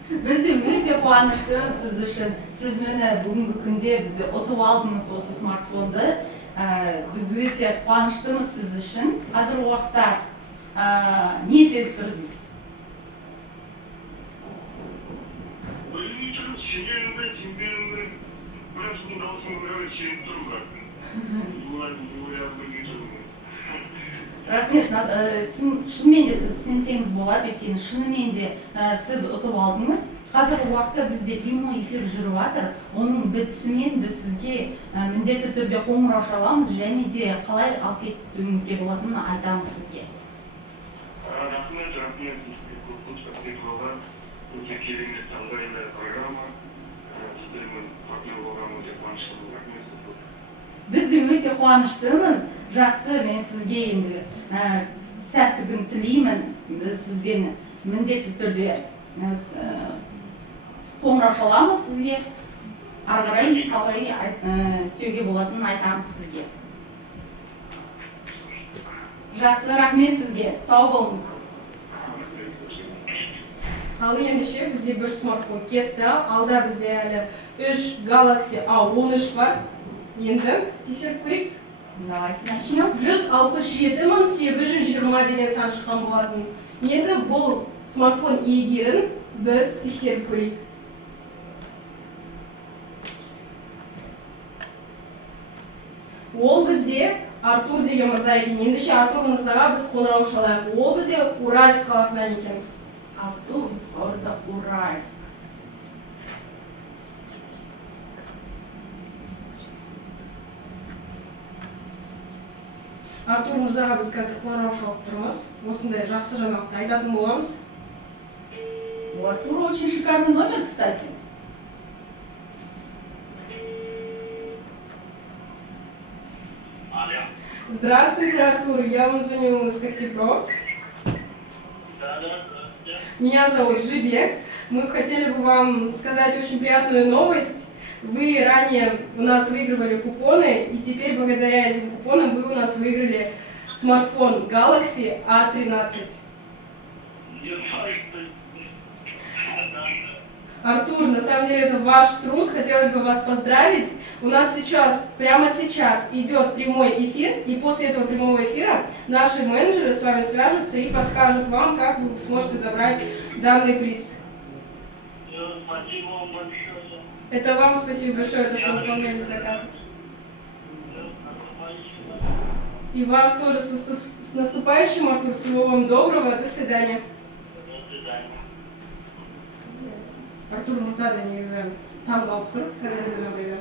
Біз де өте қуаныштымыз сіз үшін. Сіз мені бүгінгі күнде бізде ұтып алдыңыз осы смартфонды. Біз өте қуаныштымыз сіз үшін. Қазір уақытта не сезіп тұрсыз? Рахмет, шынымен де сіз сенсеңіз болады, өйткені шынымен де сіз ұтып алдыңыз. Қазіргі уақытта бізде прямой эфир жүріп жатыр. Оның бітісімен біз сізге міндетті түрде қоңырау шаламыз және де қалай алып кетуіңізге болатынын айтамыз сізге. Рахмет, көп көп өте керемет таңдайлы программа. Біз де өте қуаныштымыз. Жақсы, мен сізге енді сәтті күн тілеймін. Біз сізбен міндетті түрде қоңырау шаламыз сізге. Ары қарай қалай істеуге болатынын айтамыз сізге. Жақсы, рахмет сізге. Сау болыңыз. Ал ендеше бізде бір смартфон кетті. Алда бізде әлі 3 Galaxy A13 бар. Енді тексеріп көрейік. Давайте начнем. 167.820 деген сан шыққан болатын. Енді бұл смартфон иегерін біз тексеріп көрейік. Ол бізде Артур деген мырза екен. Ендеше Артур мырзаға біз қоңырау шалайық. Ол бізде Уральск қаласынан екен. Артур из города Уральск. Артур мырзаға біз қазір қоңырау шалып тұрмыз. Осындай жақсы жаңалықты айтатын боламыз. У Артура очень шикарный номер, кстати. Алло. Здравствуйте, Артур. Я вам звоню с Такси Про. Да. Меня зовут Жибек. Мы хотели бы вам сказать очень приятную новость. Вы ранее у нас выигрывали купоны, и теперь благодаря этим купонам вы у нас выиграли смартфон Galaxy A13. Артур, на самом деле это ваш труд, хотелось бы вас поздравить. У нас сейчас, прямо сейчас идет прямой эфир, и после этого прямого эфира наши менеджеры с вами свяжутся и подскажут вам, как вы сможете забрать данный приз. Спасибо вам большое. Это вам спасибо большое, что выполняли заказ. И вас тоже с наступающим, Артур. Всего вам доброго, до свидания. До свидания. Артур Мурзада негізі таңдалып тұр қазіргі жағдайда.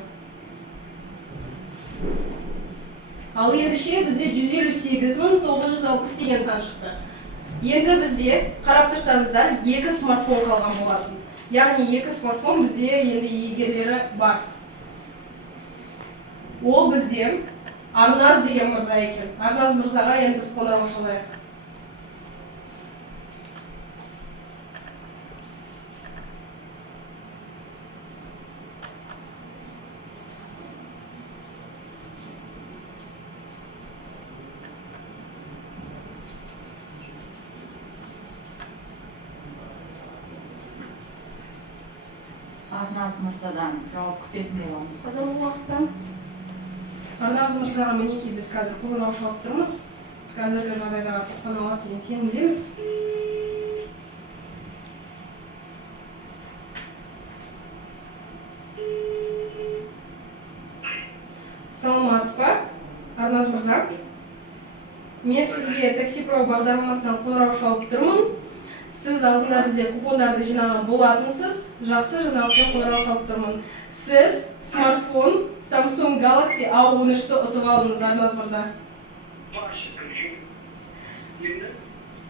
Ал ендеше бізде 158.960 деген сан шықты. Енді бізде қарап тұрсаңыздар 2 смартфон қалған болатын. Яғни 2 смартфон бізде енді иегерлері бар. Ол бізде Арназ деген мырза екен. Арназ мырзаға енді біз қоңырау шалайық. Арназ мырзадан жауап күтетін боламыз қазіргі уақытта. Арназ мырзаға мінекей біз қазір қоңырау шалып тұрмыз. Қазіргі жағдайда Артур алады деген сенімдеміз. Саламатсыз ба, Арназ мырза? Мен сізге Такси Про бағдарламасынан қоңырау шалып тұрмын. Сіз алдында бізде купондарды жинаған болатынсыз. Жақсы жаңалықпен қоңырау шалып тұрмын. Сіз смартфон Samsung Galaxy A13-ті ұтып алдыңыз, Арназ мырза.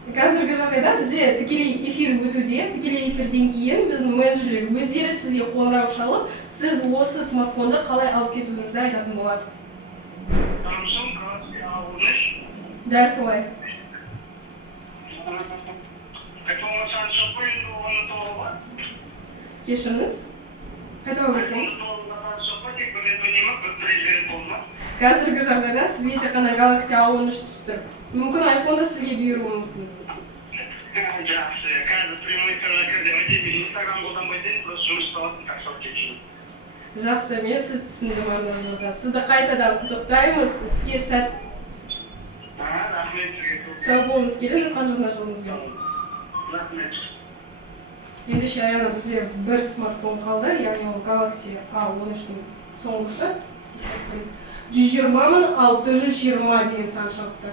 Қазіргі жағдайда бізде тікелей эфир өтуде. Тікелей эфирден кейін біздің менеджерлер өздері сізге қоңырау шалып, сіз осы смартфонды қалай алып кетуіңізді айтатын болады. Samsung Galaxy A13. Да, солай. Кешіріңіз. Қайтып өтсеңіз. Қазіргі жағдайда сізге тек қана Galaxy A13 түсіп тұр. Мүмкін iPhone да сізге бұйыруы мүмкін. Жақсы, қазір прямой эфирге кірдім. Instagram қолданбайтын, просто жұмыс істеп так сау кетейін. Жақсы, мен сіз түсіндім, Арназ мырза. Сізді қайтадан құттықтаймыз. Іске сәт. Рахмет сізге. Сау болыңыз, келе жатқан жылына жылыңызбен. Рахмет. Ендеше аяна бізде бір смартфон қалды, яғни ол Galaxy A13-тің соңғысы. 120.620 деген сан шығыпты.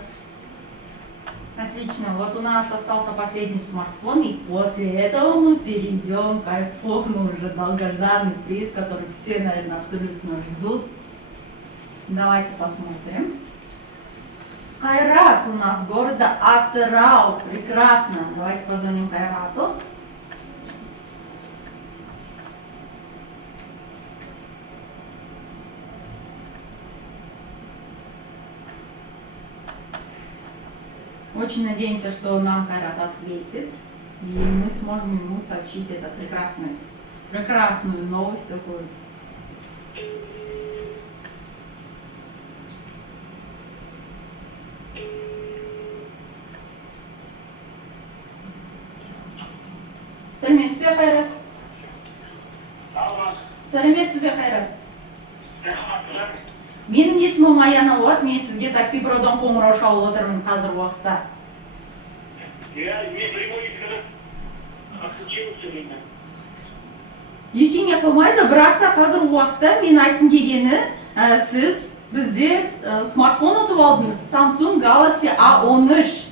Отлично, вот у нас остался последний смартфон, и после этого мы перейдем к айфону, уже долгожданный приз, который все, наверное, абсолютно ждут. Давайте посмотрим. Кайрат у нас города Атырау. Прекрасно. Давайте позвоним Кайрату. Очень надеемся, что нам Кайрат ответит, и мы сможем ему сообщить эту прекрасную новость такую. Сәлеметсіз бе, Кайрат? Алло. Сәлеметсіз бе, Кайрат? Рахмат. Менің есімім Аяна болады, мен сізге такси продан қоңырау шалып отырмын қазір уақытта. Я не прямой эфир. Отключился меня. Ештеңе қылмайды, бірақ та қазір уақытта мен айтқым келгені, сіз бізде смартфон ұтып алдыңыз, Samsung Galaxy A13.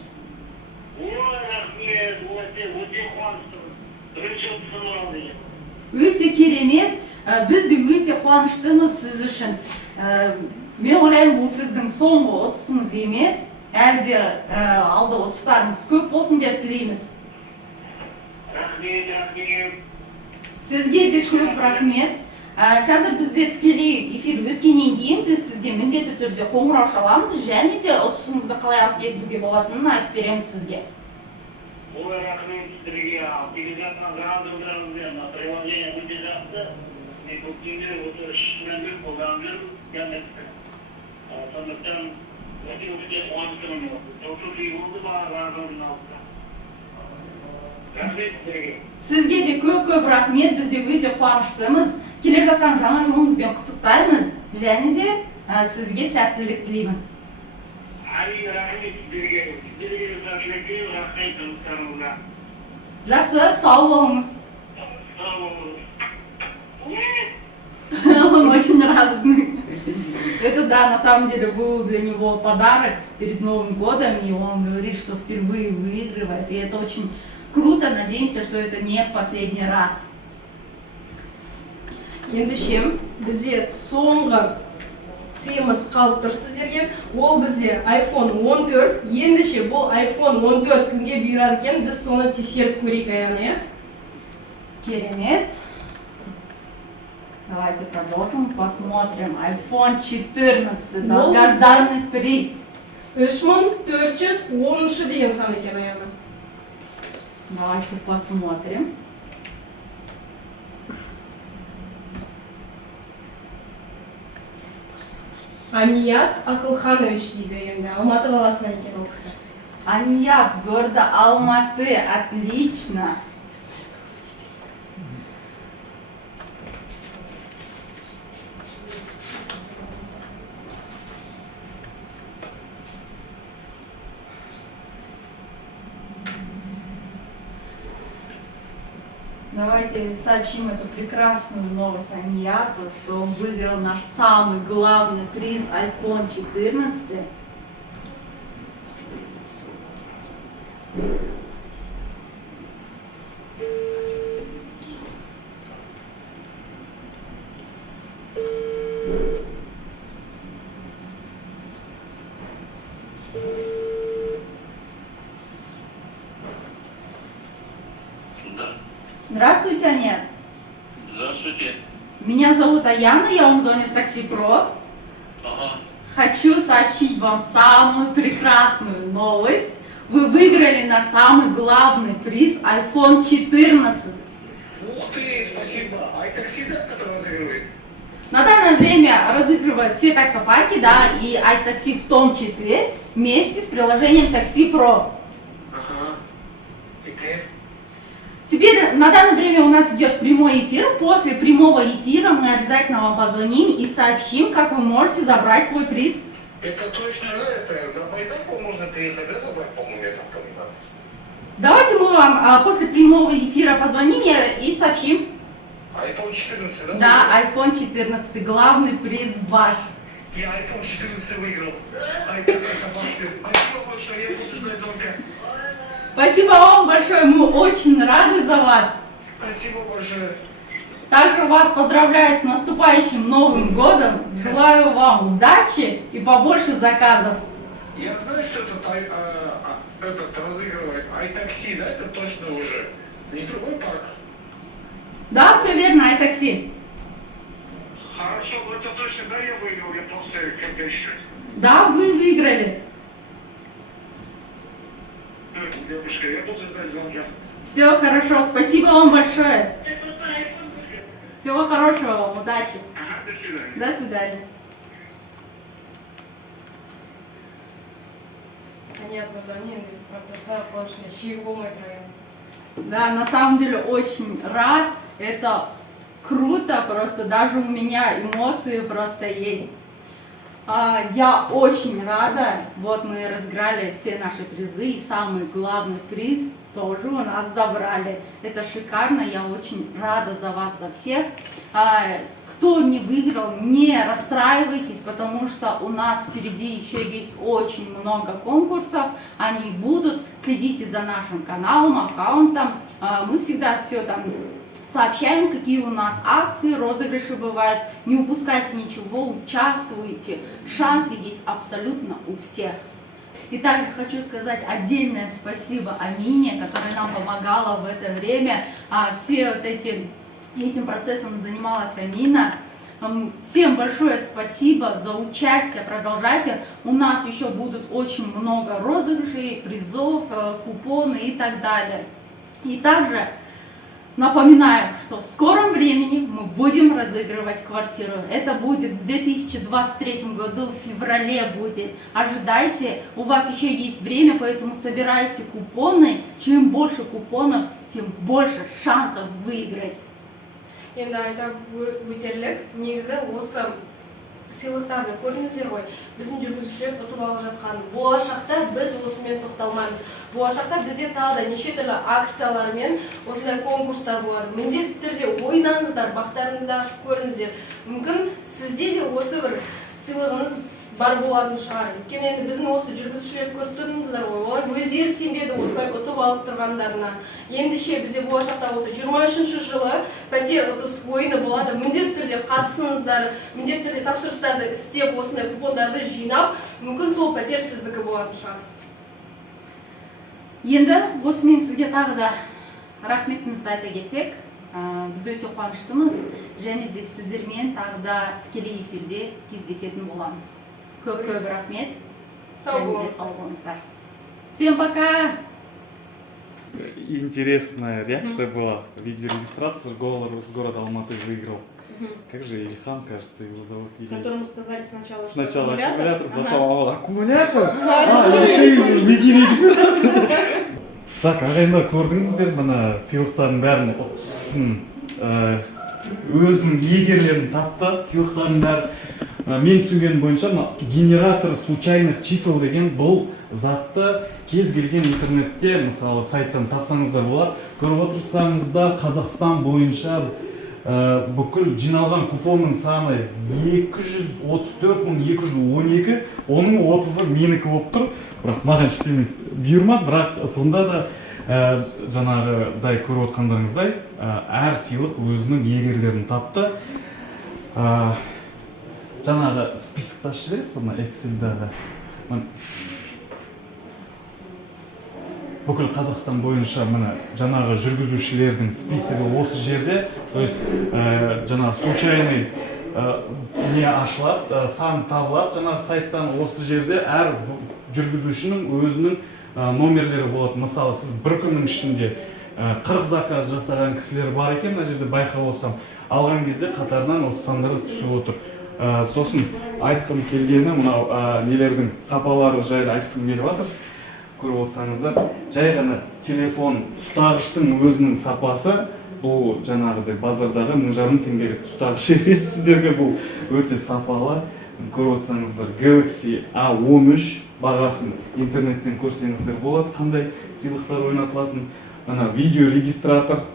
Ой, рахмет, өте қуаныштымын. Бірінші ұтысым алды. Өте керемет, біз де өте қуаныштымыз сіз үшін. Мен ойлаймын, бұл сіздің соңғы ұтысыңыз емес, әлде алды ұтыстарыңыз көп болсын деп тілейміз. Рахмет. Сізге де көп рахмет. Қазір бізде тікелей эфир өткеннен кейін біз сізге міндетті түрде қоңырау шаламыз, және де ұтысыңызды қалай алып кетуге болатынын айтып береміз сізге. Ой, рахмет сіздерге. Телевизордан радиодан приложение өте жақсы. Мен көптеңдер осы шынымен қолданып жүрмін. Сондықтан өте қуаныштымын. Осы болды ма радиодан алды. Рахмет сіздерге. Сізге де көп рахмет, біз де өте қуаныштымыз. Келе жатқан жаңа жылыңызбен құттықтаймыз, және де сізге сәттілік тілеймін. Әрине рахмет сіздерге. Сіздерге рахмет жұмыстарыңызға. Жақсы, сау болыңыз. Сау болыңыз. Он очень радостный. Это да, на самом деле был для него подарок перед Новым годом, и он говорит, что впервые выигрывает, и это очень круто, надеемся, что это не в последний раз. Ендеше бізде соңғы сыйымыз қалып тұр сіздерге. Ол бізде iPhone 14. Ендеше бұл iPhone 14 кімге бұйырады екен, біз соны тексеріп көрейік, Аяна. Керемет. Давайте продолжим, посмотрим. iPhone 14, долгожданный приз. 3410 деген сан екен, Аяна. Давайте посмотрим. Аният Акылханович дейді енді, Алматы қаласынан екен ол кісі. Аният с города Алматы, отлично. Давайте сообщим эту прекрасную новость Анияту, что он выиграл наш самый главный приз iPhone 14. Здравствуйте, Анет. Здравствуйте. Меня зовут Аяна, я вам звоню с Такси Про. Ага. Хочу сообщить вам самую прекрасную новость. Вы выиграли наш самый главный приз iPhone 14. Ух ты, спасибо. А iTaxi, да, который разыгрывает? На данное время разыгрывают все таксопарки, да, и iTaxi в том числе, вместе с приложением Такси Про. Ага. Теперь на данное время у нас идет прямой эфир. После прямого эфира мы обязательно вам позвоним и сообщим, как вы можете забрать свой приз. Это точно, да, это до Байзакова можно приехать, да, забрать, по-моему, я там не надо. Давайте мы вам после прямого эфира позвоним и сообщим. iPhone 14, да? Да, iPhone 14, главный приз ваш. Я iPhone 14 выиграл. Ай, какая собака. Спасибо большое, я буду ждать звонка. Спасибо вам большое, мы очень рады за вас. Спасибо большое. Также вас поздравляю с наступающим Новым годом. Желаю вам удачи и побольше заказов. Я знаю, что этот разыгрывает iTaxi, да, это точно уже. Не другой парк. Да, все верно, iTaxi. Хорошо, это точно, да, я выиграл, я просто как-то еще. Да, вы выиграли. Девушка, я тоже ждать звонка. Все хорошо, спасибо вам большое. Всего хорошего вам, удачи. Ага, до свидания. До свидания. Понятно, занятно, правда, плашня, чего мы троем. Да, на самом деле очень рад. Это круто, просто даже у меня эмоции просто есть. Я очень рада. Вот мы разыграли все наши призы, и самый главный приз тоже у нас забрали. Это шикарно, я очень рада за вас, за всех. Кто не выиграл, не расстраивайтесь, потому что у нас впереди еще есть очень много конкурсов. Они будут. Следите за нашим каналом, аккаунтом. Мы всегда все там сообщаем, какие у нас акции, розыгрыши бывают. Не упускайте ничего, участвуйте. Шансы есть абсолютно у всех. И также хочу сказать отдельное спасибо Амине, которая нам помогала в это время. Все вот этим процессом занималась Амина. Всем большое спасибо за участие, продолжайте. У нас еще будут очень много розыгрышей, призов, купоны и так далее. И также напоминаю, что в скором времени мы будем разыгрывать квартиру. Это будет в 2023 году, в феврале будет. Ожидайте, у вас еще есть время, поэтому собирайте купоны. Чем больше купонов, тем больше шансов выиграть. Енді айта өтерлік, негізі осы сыйлықтарды көрдіңіздер ғой. Біздің жүргізушілер ұтып алып жатқан. Болашақта біз осымен тоқталмаймыз. Болашақта бізде тағы да неше түрлі акциялар мен осындай конкурстар болады. Міндетті түрде ойнаңыздар, бақтарыңызды ашып көріңіздер. Мүмкін сізде де осы бір сыйлығыңыз бар болатын шығар. Өйткені енді біздің осы жүргізушілерді көріп тұрдыңыздар ғой. Олар өздері сенбеді осылай ұтып алып тұрғандарына. Ендеше бізде болашақта осы 23-ші жылы пәтер ұтыс ойыны болады. Міндетті түрде қатысыңыздар, міндетті түрде тапсырыстарды істеп, осындай купондарды жинап, мүмкін сол пәтер сіздікі болатын шығар. Енді осымен сізге тағы да рахметімізді айта кетсек, біз өте қуаныштымыз, және де сіздермен тағы да тікелей эфирде кездесетін боламыз. Көп рахмет. Сау болыңыз. Сау болыңыздар. Всем пока! Интересная реакция была. Видеорегистрация с города Алматы выиграл. Как же Ильхам, кажется, его зовут? Которому сказали сначала, что Сначала аккумулятор, Ага. потом аккумулятор, еще и видеорегистратор. Так, ағайындар, көрдіңіздер, мына сыйлықтардың бәрін өзінің егерлерін тапты, сыйлықтардың бәрі. Мен түсінгенім бойынша, генератор случайных чисел деген бұл затты кез келген интернетте, мысалы сайттан тапсаңыздар болады. Көріп отырсаңыздар, Қазақстан бойынша бүкіл жиналған купонның саны 234.212, оның 30-ы менікі болып тұр. Бірақ маған ештеңе бұйырмады, бірақ сонда да жаңағыдай көріп отқандарыңыздай әр сыйлық өзінің иегерлерін тапты. Жаңағы списокты ашып жібересіз бе, Excel-дағы? Бүкіл Қазақстан бойынша мына жаңағы жүргізушілердің списогі осы жерде. То есть жаңағы случайный не ашылады, сан табылады жаңағы сайттан. Осы жерде әр жүргізушінің өзінің номерлері болады. Мысалы, сіз бір күннің ішінде 40 заказ жасаған кісілер бар екен, мына жерде байқап отырсам, алған кезде қатарынан осы сандары түсіп отыр. Сосын айтқым келгені мынау нелердің сапалары жайлы айтқым келіп жатыр. Көріп отырсаңыздар, жай ғана телефон ұстағыштың өзінің сапасы, бұл жаңағыдай базардағы 1000 теңгелік ұстағыш емес, сіздерге бұл өте сапалы. Көріп отырсаңыздар, Galaxy A13 бағасын интернеттен көрсеңіздер болады, қандай сыйлықтар ойнатылатын. Ана видеорегистратор,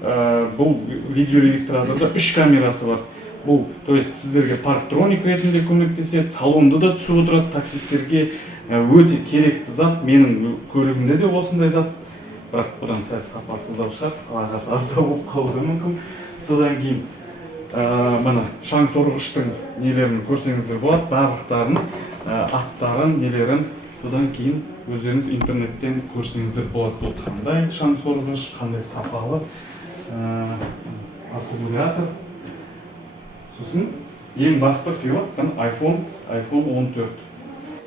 бұл видеорегистраторда 3 камерасы бар. Бұл, то есть сіздерге парктроник ретінде көмектеседі, салонды да түсіп отырады, таксистерге өте керекті зат. Менің көлігімде де осындай зат, бірақ бұдан сәл сапасыздау шығар, бағасы аздау болып қалуы мүмкін. Содан кейін мына шаң сорғыштың нелерін көрсеңіздер болады, барлықтарын, аттарын, нелерін. Содан кейін өздеріңіз интернеттен көрсеңіздер болады, бұл қандай шаң сорғыш, қандай сапалы аккумулятор. Сосын ең басты сыйлық iPhone 14.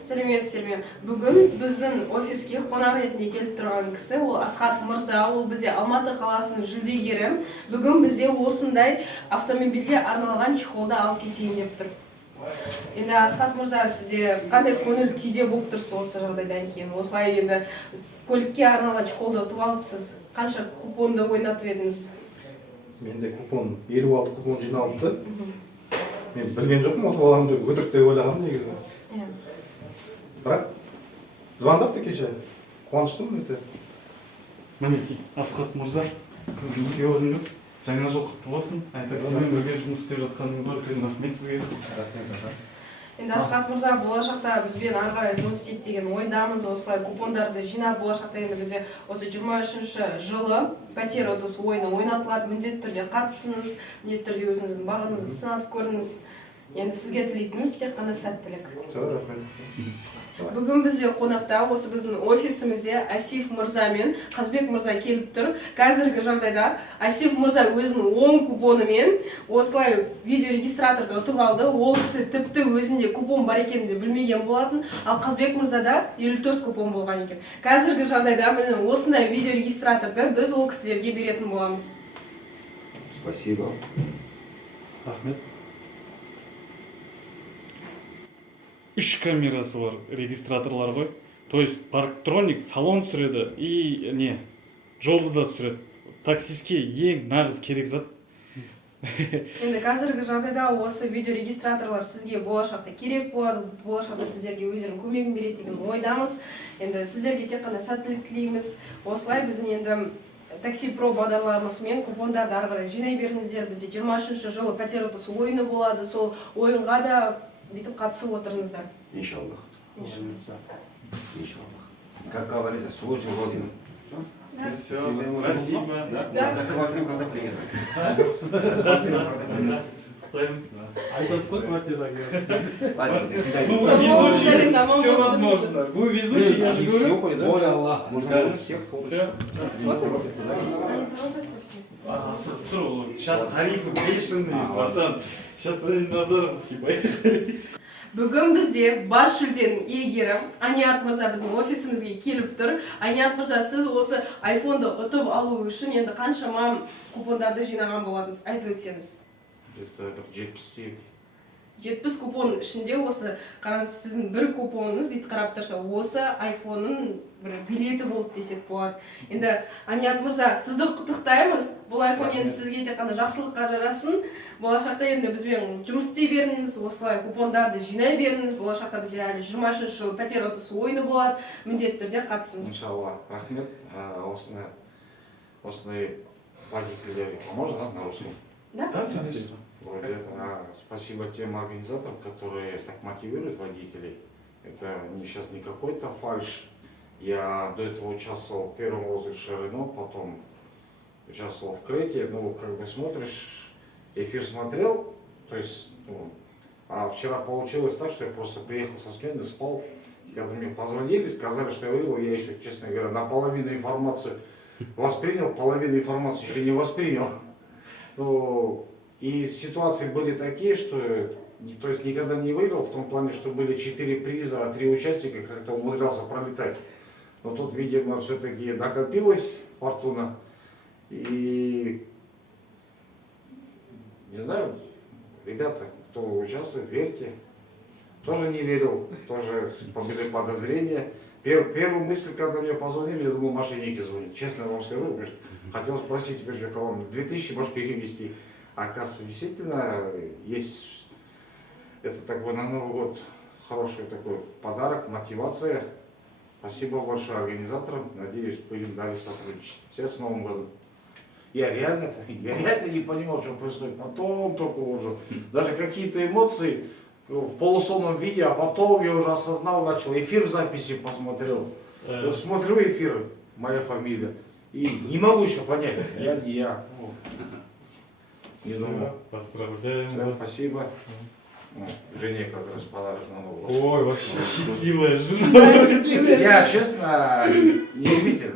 Сәлеметсіздер ме? Бүгін біздің офиске қонақ ретінде келіп тұрған кісі, ол Асхат Мырза, ол бізде Алматы қаласының жүлдегері. Бүгін бізде осындай автомобильге арналған чехолды алып келсейін деп тұр. Енді Асхат Мырза, сізде қандай көңіл күйде болып тұрсыз осы жағдайдан кейін? Осылай енді көлікке арналған чехолды ұтып алыпсыз. Қанша купонды ойнатып едіңіз? Менде купон 56 купон жиналыпты. Мен білген жоқпын ұтып аламын деп, өтірік деп ойлағанмын негізі. Бірақ звондапты кеше. Қуаныштымын өте. Мінекей, Асхат Мырза, сіздің сыйлығыңыз жаңа жыл құтты болсын. Айтаксимен бірге жұмыс істеп жатқаныңызға үлкен рахмет сізге. Енді Асхат Мырза, болашақта бізбен ары қарай жұмыс істейді деген ойдамыз. Осылай купондарды жинап, болашақта енді бізде осы 23 жылы пәтер ұтыс ойыны ойнатылады. Міндетті түрде қатысыңыз, міндетті түрде өзіңіздің бағыңызды сынап көріңіз. Енді сізге тілейтініміз тек қана сәттілік. Рахмет. Бүгін бізде қонақта осы біздің офисімізде Асиф Мырза мен Қазбек Мырза келіп тұр. Қазіргі жағдайда Асиф Мырза өзінің 10 купонымен осылай видеорегистраторды ұтып алды. Ол кісі тіпті өзінде купон бар екенін де білмеген болатын. Ал Қазбек Мырзада 54 купон болған екен. Қазіргі жағдайда міне осындай видеорегистраторды біз ол кісілерге беретін боламыз. Спасибо. Рахмет. 3 камерасы бар регистраторлар ғой. То есть парктроник салон түсіреді и не, жолды да түсіреді. Таксистке ең нағыз керек зат. Енді қазіргі жағдайда осы видеорегистраторлар сізге болашақта керек болады, болашақта сіздерге өздерінің көмегін береді деген ойдамыз. Енді сіздерге тек қана сәттілік тілейміз. Осылай біздің енді такси про бағдарламасымен купондарды ары қарай жинай беріңіздер. Бізде 23 жылы пәтер ұтысы ойыны болады. Сол ойынға да бүйтіп қатысып отырыңыздар. Иншаллах. Иншаллах. Иншаллах. Как говорится, с Божьим родином. Все, спасибо. Смотрим, когда приедем. Айтасыз ғой квартираға. Ладно, до свидания. Ну, везучий, все возможно. Вы везучий, я же говорю. Воля Аллаха. Можно всех слушать. Асығып тұр ол. Сейчас тарифы бешеные, братан. Сейчас Назаров поехали. Бүгін бізде бас жүлденің иегері Аниат Мырза біздің офисімізге келіп тұр. Аниат Мырза, сіз осы айфонды ұтып алу үшін енді қаншама купондарды жинаған болатыныз, айтып өтсеңіз. Это 70. 70 купон ішінде осы, қараңыз, сіздің бір купоныңыз бүйтіп қарап тұрса, осы айфонның бір билеті болды десек болады. Енді Аниат Мырза, сізді құттықтаймыз. Бұл айфон енді сізге тек қана жақсылыққа жарасын. Болашақта енді бізбен жұмыс істей беріңіз, осылай купондарды жинай беріңіз. Болашақта бізде әлі 23 жыл пәтер ұтысы ойыны болады. Міндетті түрде қатысыңыз. Иншаллах. Рахмет. Осындай водительдерге поможет, да, на русском? Да? Вроде это, спасибо тем организаторам, которые так мотивируют водителей. Это сейчас не какой-то фальш. Я до этого участвовал в первом розыгрыше Рено, потом участвовал в Крете. Ну, как бы смотришь, эфир смотрел, то есть, ну, а вчера получилось так, что я просто приехал со смены, спал. И когда мне позвонили, сказали, что я выиграл, я еще, честно говоря, наполовину информацию воспринял, половину информации еще не воспринял. Ну, и ситуации были такие, что, то есть, никогда не выиграл, в том плане, что были 4 приза, а 3 участника как-то умудрялся пролетать. Но тут, видимо, все-таки накопилась фортуна. И, не знаю, ребята, кто участвует, верьте. Тоже не верил, тоже победы подозрения. Первую мысль, когда мне позвонили, я думал, мошенники звонят. Честно вам скажу, хотел спросить, теперь же кого 2000 можешь перевести. А оказывается, действительно, есть это такой на Новый год хороший такой подарок, мотивация. Спасибо большое организаторам. Надеюсь, будем далее сотрудничать. Всех с Новым годом. Я реально не понимал, что происходит. Потом только уже. Даже какие-то эмоции в полусонном виде, а потом я уже осознал, начал эфир в записи посмотрел. Вот смотрю эфир, моя фамилия. И не могу еще понять, я не я. Не думаю. Поздравляем Да, вас. спасибо. Жене как раз подарок на Новый год. Ой, вообще счастливая жена. Да, счастливая. Я, честно, не любитель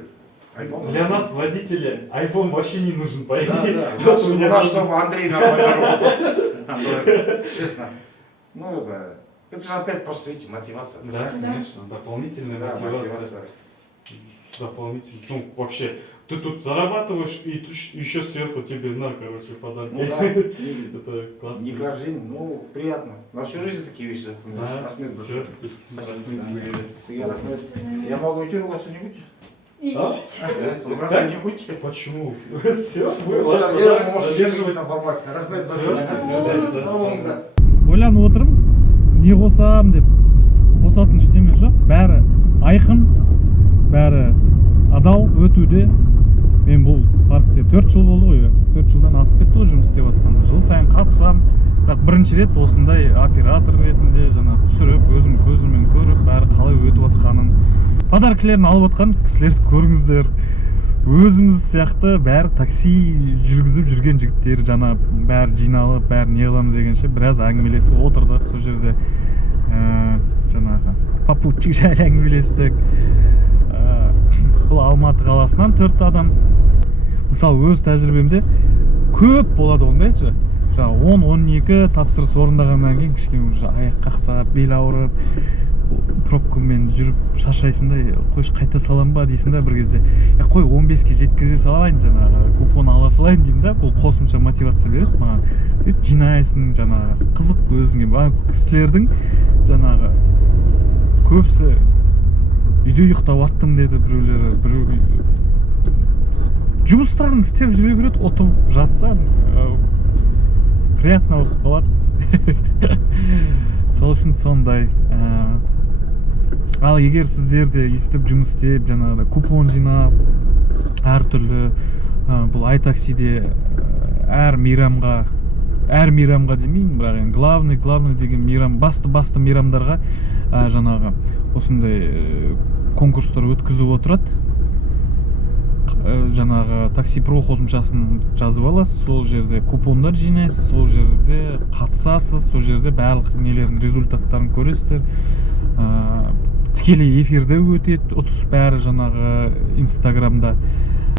айфона. Для нас, водителя, iPhone вообще не нужен, по Да, идее. да. Вот у У меня нас, тоже. чтобы Андрей нормально работал. Честно. Ну, это Это же опять просто, видите, мотивация. Да, конечно, дополнительная Да, мотивация. Дополнительно. Ну, вообще, ты тут зарабатываешь, и еще сверху тебе на, короче, подарки. Ну да. Это классно. Не каждый день, ну, приятно. На всю жизнь такие вещи запоминаешь. Да, Рахмет все. большое. Я могу идти ругаться не будете? Идите. Ругаться не будете? Почему? Все, вы ваш Я подарок могу задерживать. задерживать информацию. Рахмет Всё, большое. всё, Сау болыңыздар. ойланып отырмын не қосам деп қосатын ештеме жоқ, бәрі айқын, бәрі адал өтуде. Мен бұл паркте 4 жыл болды ғой, 4 жылдан асып кетті ғой жұмыс істеп жатқанда. Жыл сайын қатысам, бірақ бірінші рет осындай оператор ретінде жаңа түсіріп, өзім көзіммен көріп, бәрі қалай өтіп жатқанын, подаркілерін алып жатқан кісілерді көріңіздер. Өзіміз сияқты бәрі такси жүргізіп жүрген жігіттер, жаңа бәрі жиналып, бәрі не қыламыз дегенше біраз әңгімелесіп отырдық. Сол жерде жаңағы попутчик жайлы әңгімелестік. Бұл Алматы қаласынан 4 адам. Мысалы өз тәжірибемде көп болады ондайшы. Жаңа 10-12 тапсырыс орындағаннан кейін кішкене уже аяқ қақсап, бел ауырып, пробкамен жүріп шаршайсың да, қойшы қайта салам ба дейсің да бір кезде. Қой 15-ке жеткізе салайын, жаңағы купон ала салайын деймін да, бұл қосымша мотивация береді маған. Сөйтіп жинайсың, жаңағы қызық өзіңе. Кісілердің жаңағы көбісі үйде ұйықтап аттым деді, біреулері жұмыстарын істеп жүре береді, отырып жатса приятно болып қалады. Сол үшін сондай. Ал егер сіздер де өйстіп жұмыс істеп, жаңағыда купон жинап, әртүрлі бұл iTaxiде әр мейрамға демеймін, бірақ главный деген мейрам, басты мейрамдарға жаңағы осындай конкурстар өткізіп отырады. Жаңағы такси про қосымшасын жазып аласыз, сол жерде купондар жинайсыз, сол жерде қатысасыз, сол жерде барлық нелердің результаттарын көресіздер. Тікелей эфирде өтеді, ұтыс бәрі жаңағы инстаграмда.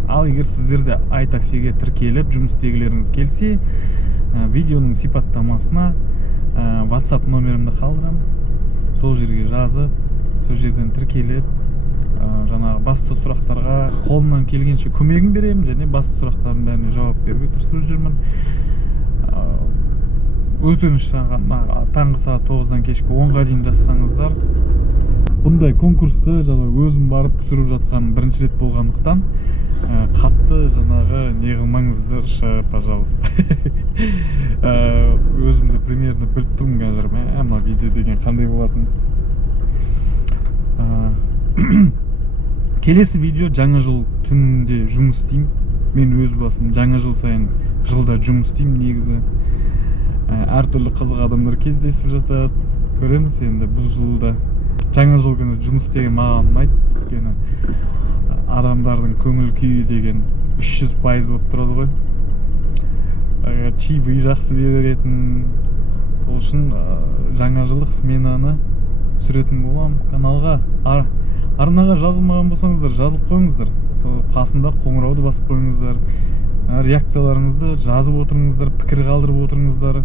Ал егер сіздерде iTaxiге тіркеліп жұмыс істегілеріңіз келсе, видеоның сипаттамасына WhatsApp номерімді қалдырам, сол жерге жазып, сол жерден тіркеліп, жаңағы басты сұрақтарға қолымнан келгенше көмегін беремін, және басты сұрақтардың бәріне жауап беруге тырысып жүрмін. Өтініш таңғы сағат 9-дан кешкі 10-ға дейін жазсаңыздар, бұндай конкурсты өзім барып түсіріп жатқан бірінші рет болғандықтан қатты жаңағы не қылмаңыздаршы, пожалуйста. Өзімді примерно біліп тұрмын қазір, мына видео деген қандай болатын. Келесі видео жаңа жыл түнінде жұмыс істеймін. Мен өз басым жаңа жыл сайын жылда жұмыс істеймін негізі. Әртүрлі қызық адамдар кездесіп жатады. Көреміз енді бұл жылда. Жаңа жыл күні жұмыс істеген маған ұнайды. Өйткені адамдардың көңіл күйі деген 300% болып тұрады ғой. Чаевые жақсы беретін. Сол үшін жаңа жылдық сменаны түсіретін боламын каналға. Арнаға жазылмаған болсаңыздар, жазылып қойыңыздар. Сол қасында қоңырауды басып қойыңыздар. Реакцияларыңызды жазып отырыңыздар, пікір қалдырып отырыңыздар.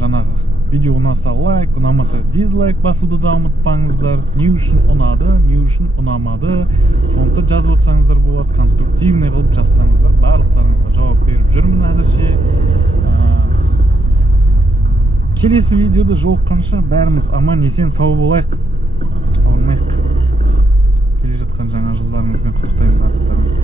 Жаңағы видео ұнаса лайк, ұнамаса дизлайк басуды да ұмытпаңыздар. Не үшін ұнады, не үшін ұнамады, соны жазып отырсаңыздар болады. Конструктивный қылып жазсаңыздар, барлықтарыңызға жауап беріп жүрмін әзірше. Келесі видеода жолыққанша бәріміз аман есен сау болайық. Алмайық. Келе жатқан жаңа жылдарыңызбен құттықтаймын барлықтарыңызды.